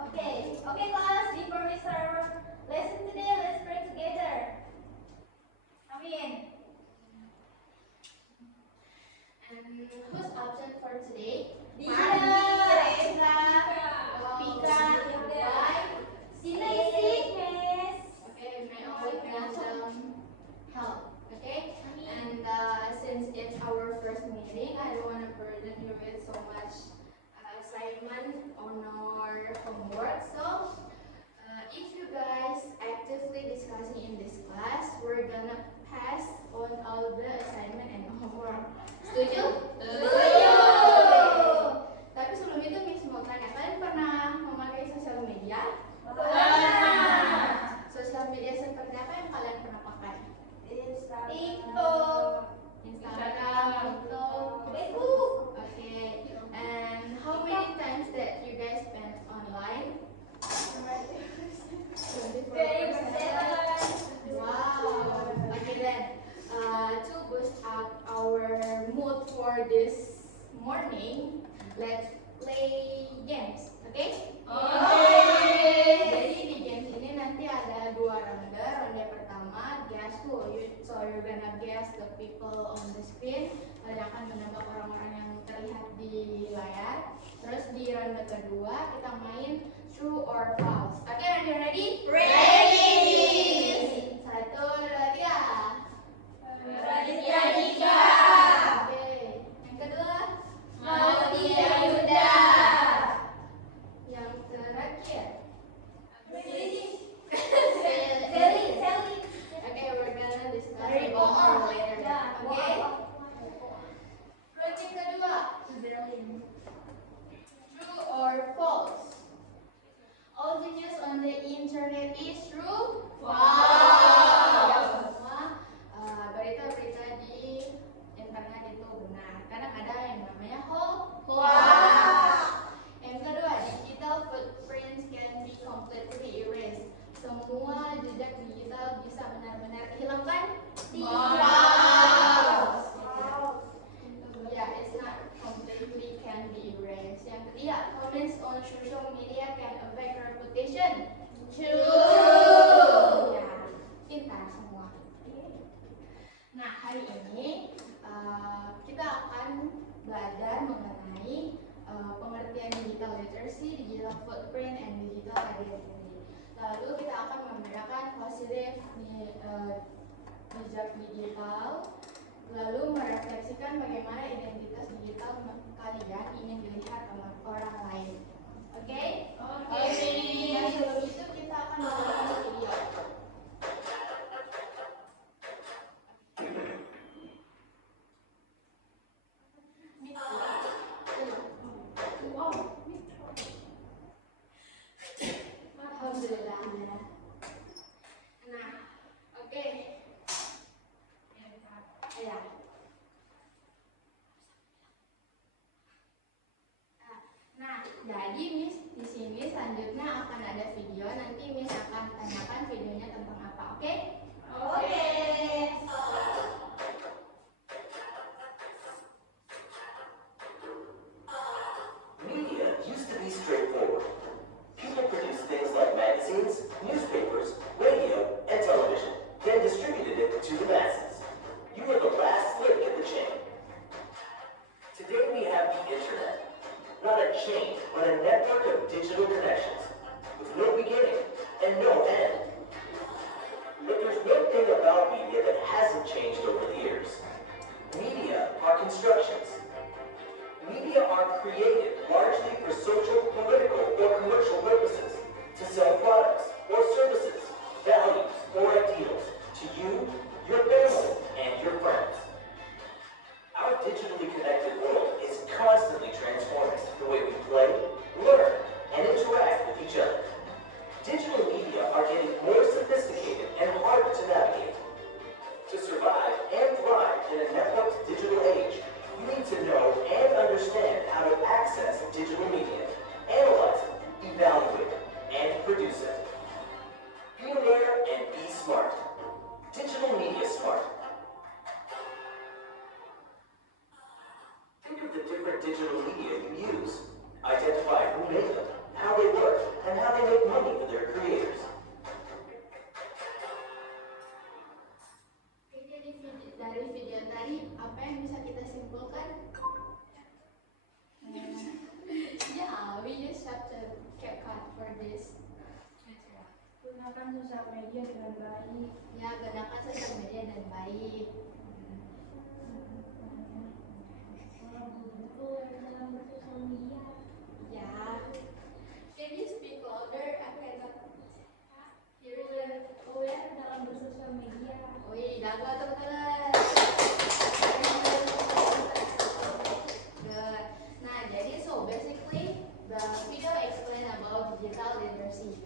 Okay, class. Before we start our lesson today, let's pray together. Amin. And who's absent for today? Dia, Reza, Pika, Why? Sina is sick, Miss. Okay, may all grant them help. Okay? And since it's our first meeting, I don't want to burden you with so much assignment on our homework. So, if you guys actively discussing in this class, we're gonna pass on all the assignment and homework. Setuju? Setuju. Tapi sebelum itu Miss mau tanya, kalian pernah memakai sosial media? Pernah. Sosial media seperti apa yang kalian pernah pakai? TikTok, Instagram, TikTok, Facebook. Okay. And how many times that you guys spend online? 27. Wow. Okay then, to boost up our mood for this morning, let's play games. Okay? Jadi di games ini nanti ada dua ronde. Ronde pertama, guess who. So you're gonna guess the people on the screen. Kalian akan menebak orang-orang yang terlihat di layar. Terus di ronde kedua kita main true or false. Oke, are you ready? Ready. 1, 2, 3. Raditya Dika. Oke. Yang kedua. Mautia Yuda. Yang terakhir. Sally. Okay, we're gonna discuss Harry about her Potter. later. Okay? Ronde kedua. True or false? All the news on the internet is true? Wow. Semua berita-berita di internet itu benar. Kadang ada yang namanya hoax. Yang kedua, digital footprints can be completely erased. Semua jejak digital bisa benar-benar dihilangkan? Yeah, it's not completely can be erased. Yang ketiga, comments on social media can affect reputation. True. Ya, pintar semua. Nah, hari ini kita akan belajar mengenai pengertian digital literacy, digital footprint, and digital identity. Lalu kita akan membedakan positif jejak digital, lalu merefleksikan bagaimana identitas digital kalian ingin dilihat oleh orang lain. Oke? Nah, sebelum itu kita akan menonton video. Alhamdulillah. Nah, oke. Ya. Nah, jadi Miss di sini selanjutnya akan ada video. Nanti Miss akan tanyakan videonya tentang apa, oke? Oke. Media used to be straightforward. People produced things like magazines, newspapers, radio, and television, then distributed it to the masses. You were the last link in the chain. Today we have the internet. Not a chain, but a network of digital connections, with no beginning and no end. But there's one thing about media that hasn't changed over the years. Media are constructions. Media are created largely for social, political, or commercial purposes, to sell products or services, values or ideals to you, your family, and your friends. Our digitally connected world is constantly transforming the way we play, learn, and interact with each other. Digital media are getting more sophisticated and harder to navigate. To survive and thrive in a networked digital age, you need to know and understand how to access digital media Gunakan sosial media dengan baik. Ya, gunakan sosial media dengan baik. Dalam bersosial media. Ya. Can you speak louder? I cannot hear you. Aware dalam bersosial media. Wih, jago teman-teman. Good. Nah, jadi basically the video explain about digital literacy.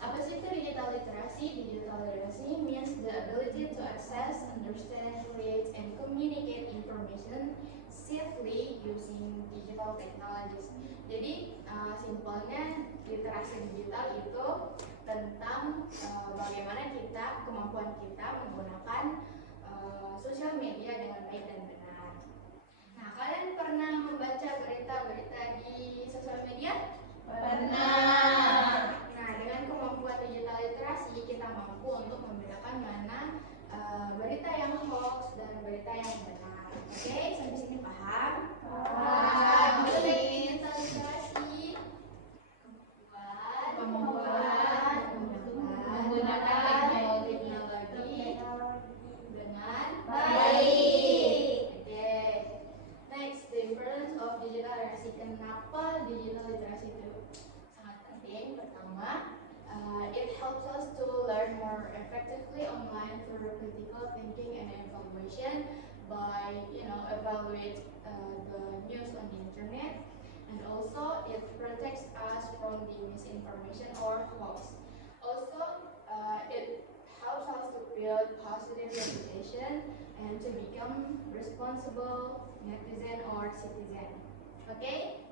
Apa sih itu digital literacy? Digital literacy means the ability to access, understand, create, and communicate information safely using digital technologies. Jadi simpelnya literasi digital itu tentang bagaimana kemampuan kita menggunakan sosial media dengan baik dan benar. Nah, kalian pernah membaca berita-berita di sosial media? Pernah. Nah, dengan kemampuan digital literasi kita mampu untuk membedakan mana berita yang hoax dan berita yang benar. Oke, sampai sini paham? Paham. Digital literasi menggunakan teknologi dengan Baik. Oke. Next, the importance of digital literacy. Kenapa digital literacy itu sangat penting? Pertama, it helps us to learn more effectively online through critical thinking and evaluation by, evaluate the news on the internet, and also it protects us from the misinformation or hoax. Also, it helps us to build positive reputation and to become responsible netizen or citizen. Okay?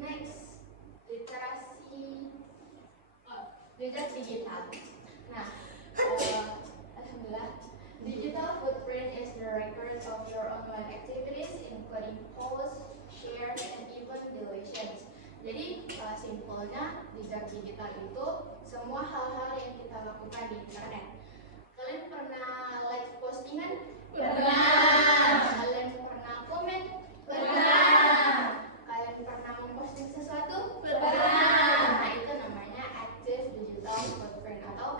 Next, literasi jejak digital. Nah, alhamdulillah, digital footprint is the record of your online activities, including posts, shares, and even deletions. Jadi, simpelnya jejak digital itu semua hal-hal yang kita lakukan di internet. Kalian pernah like postingan? Pernah. Kalian pernah komen? Pernah. Kalian pernah memposting sesuatu? Pernah. Nah, itu namanya active digital footprint atau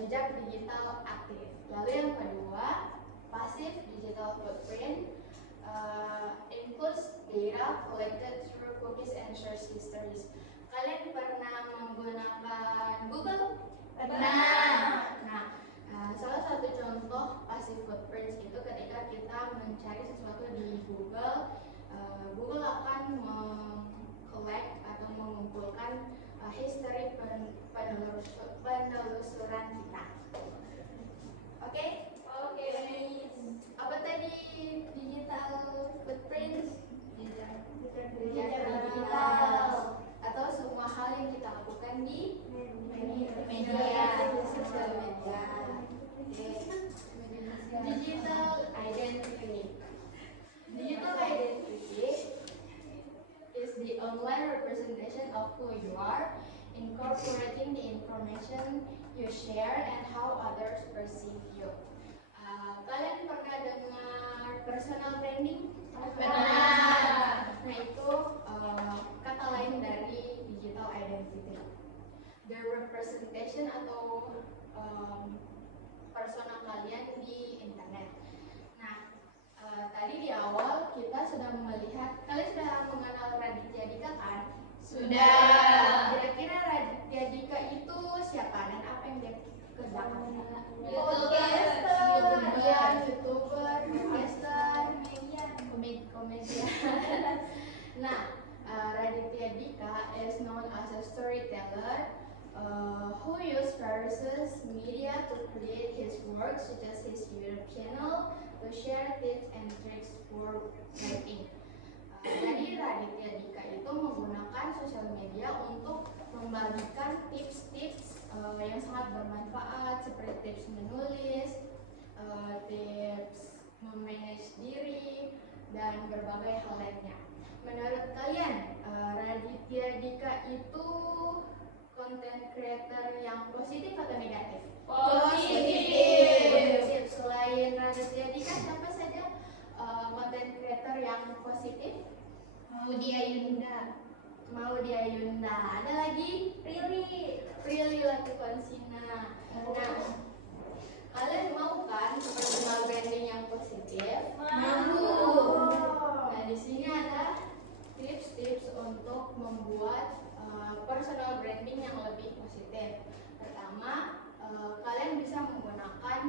jejak digital aktif. Lalu yang kedua, passive digital footprint includes data collected through cookies and search histories. Kalian pernah menggunakan Google? Pernah. Nah, salah satu contoh passive footprints itu ketika kita mencari sesuatu di Google, Google akan meng-collect atau mengumpulkan history penelusuran kita. Oke? Oke. Apa tadi digital footprint? Jejak Digital. atau semua hal yang kita lakukan di Media. sosial media. Oke. Digital identity. Digital identity is the online representation of who you are, incorporating the information you share and how others perceive you. Kalian pernah dengar personal branding? Pernah. Nah, itu kata lain dari digital identity. The representation atau persona kalian di internet. Nah, tadi di awal kita sudah melihat, kalian sudah mengenal Raditya Dika kan? Sudah. Kira-kira Raditya Dika itu siapa dan apa yang dia kerjakan? YouTuber, podcaster, komedian. Nah, Raditya Dika is known as a storyteller who used various media to create his work, such as his YouTube channel, to share tips and tricks for writing. Jadi Raditya Dika itu menggunakan sosial media untuk membagikan tips-tips yang sangat bermanfaat seperti tips menulis, tips memanage diri, dan berbagai hal lainnya. Menurut kalian, Raditya Dika itu content creator yang positif atau negatif? Positif. Selain Raditya Dika, siapa saja content creator yang positif? Maudy Ayunda. Maudia Yunda. Ada lagi? Prilly Latifonsina. Nah, kalian mau kan personal branding yang positif? Nah, di sini ada tips-tips untuk membuat personal branding yang lebih positif. Pertama, kalian bisa menggunakan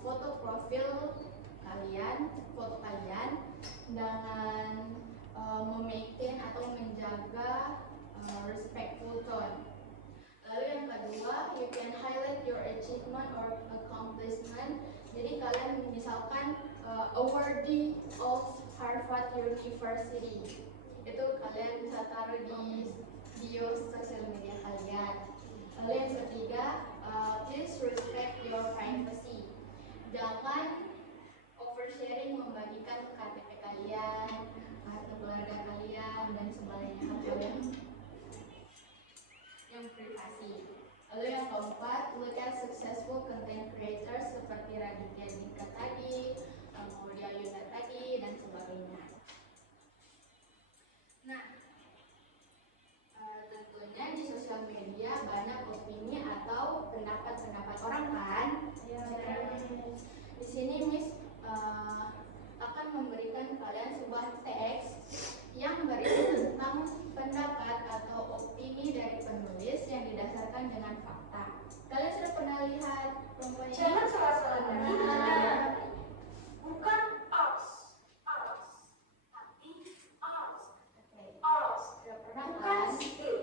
foto profil kalian, foto kalian dengan memaintain atau menjaga respectful tone. Lalu yang kedua, you can highlight your achievement or accomplishment. Jadi kalian misalkan awardee of Harvard University, itu kalian bisa taruh di bio sosial media kalian. Lalu yang ketiga, please respect your privacy. Jangan oversharing, membagikan KTP kalian, kartu keluarga kalian, dan sebagainya kalian yang privasi. Lalu yang keempat, look at successful content creators seperti Raditya Dika tadi, Maudia Yunda tadi, dan sebagainya. Nah, tentunya di sosial media banyak opini atau pendapat-pendapat orang kan? Di sini Miss akan memberikan kalian sebuah teks yang berisi tentang pendapat atau opini dari penulis yang didasarkan dengan fakta. Kalian sudah pernah lihat perempuan ini? Jangan salah-salah tadi. Bukan ours, tapi ours. Sudah pernah Bukan kan? still.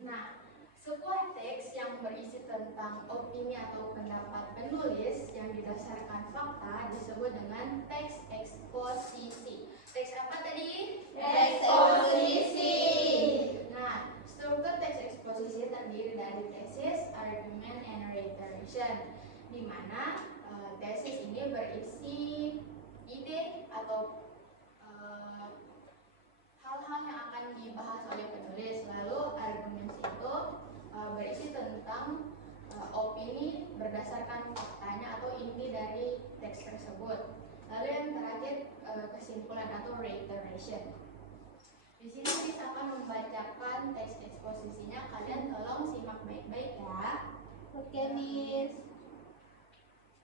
Nah, sebuah teks yang berisi tentang opini atau pendapat penulis yang didasarkan fakta disebut dengan teks eksposisi. Teks apa tadi? Eksposisi. Nah, struktur teks eksposisi terdiri dari tesis, argument, and reiteration, di mana tesis ini berisi ide atau hal-hal yang akan dibahas oleh penulis. Lalu argumen itu berisi tentang opini berdasarkan faktanya atau inti dari teks tersebut. Lalu yang terakhir kesimpulan atau reiteration. Di sini kita akan membacakan teks eksposisinya. Kalian tolong simak baik-baik ya. Oke, Miss.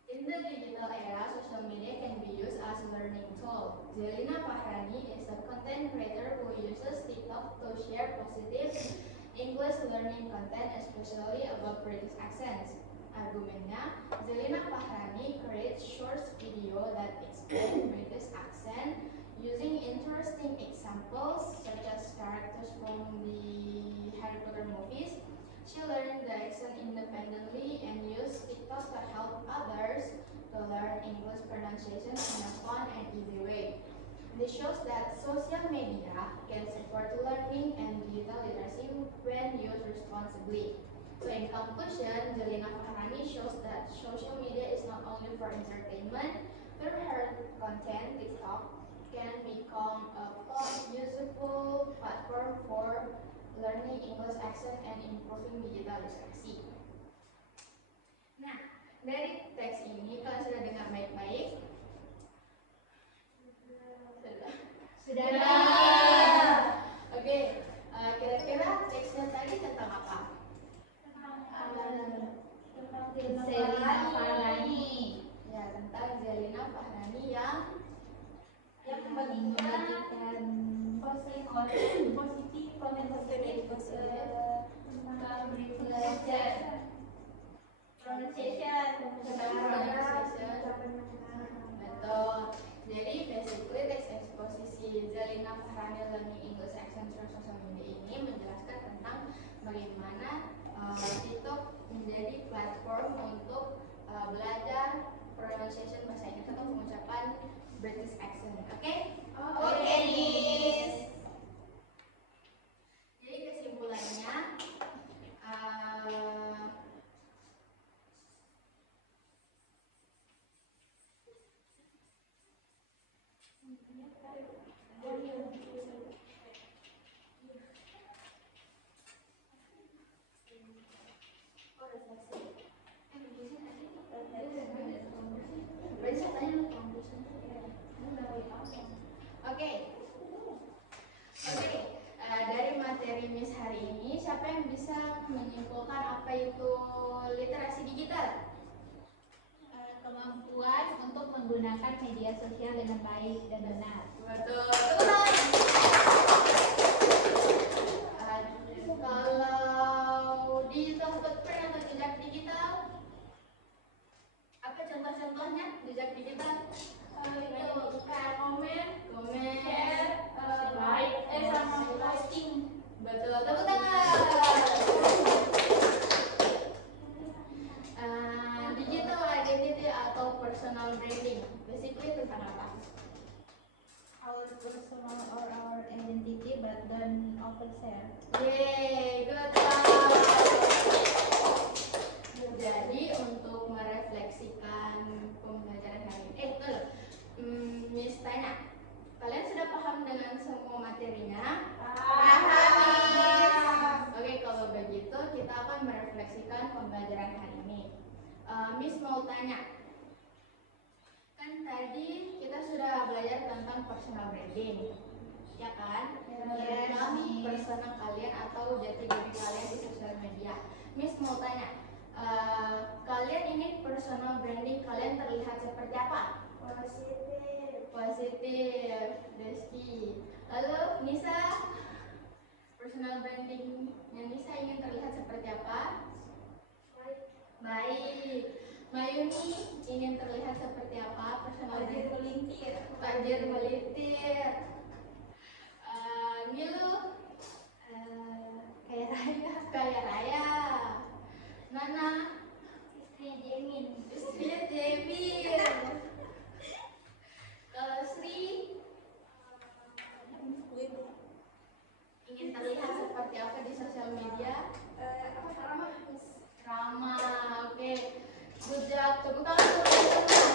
In the digital era, social media can be used as a learning tool. Zelina Fahrani is a content creator who uses TikTok to share positive English learning content, especially about British accents. Argumennya, Zelina Fahrani creates short video that explain British accent using interesting examples such as characters from the Harry Potter movies. She learned the accent independently and used TikTok to help others to learn English pronunciation in a fun and easy way. This shows that social media can support learning and digital literacy when used responsibly. So in conclusion, Zelina Fahrani shows that social media is not only for entertainment. Through her content, TikTok can become a useful platform for learning English accent and improving digital literacy. Nah, dari teks ini kalian sudah dengar baik-baik? Sudah. Oke, kira-kira teksnya tadi tentang apa? Zelina Fahrani. Ya, tentang Zelina Fahrani yang membagikan positif konten positif tentang belajar pronunciation. Betul. Jadi basically teks eksposisi Zelina Fahrani Learning English Accent through Social Media ini menjelaskan tentang bagaimana TikTok menjadi platform untuk belajar pronunciation bahasa Inggris atau pengucapan British accent. Oke? Oke, Miss. Jadi kesimpulannya Oke, Oke, dari materi Miss hari ini, siapa yang bisa menyimpulkan apa itu literasi digital? Kemampuan untuk menggunakan media sosial dengan baik dan benar. Betul, betul. Kalau digital footprint atau jejak digital, apa contoh-contohnya jejak digital? Itu kayak komen, Komen, sama posting. betul, tepuk tangan. Digital identity atau personal branding, basically tentang apa? Our personal or our identity, but don't overshare. Yeay, good. Jadi untuk merefleksikan pembelajaran hari ini, Miss tanya, kalian sudah paham dengan semua materinya? Oke, kalau begitu kita akan merefleksikan pembelajaran hari ini. Miss mau tanya, kan tadi kita sudah belajar tentang personal branding, ya kan? Yes, Tentang Miss. persona kalian atau jati diri kalian di sosial media. Miss mau tanya, kalian ini personal branding kalian terlihat seperti apa? Positif, Deski. Lalu Nisa, personal brandingnya Nisa ingin terlihat seperti apa? Baik. Mayuni ingin terlihat seperti apa? Personal branding. Tajir melintir. Milu, Kayak raya. kaya raya. Nana, Istri Jemin. istrinya Jemir. Kalau Sri ingin terlihat seperti apa di sosial media? Ramah, oke. Good job, tepuk tangan.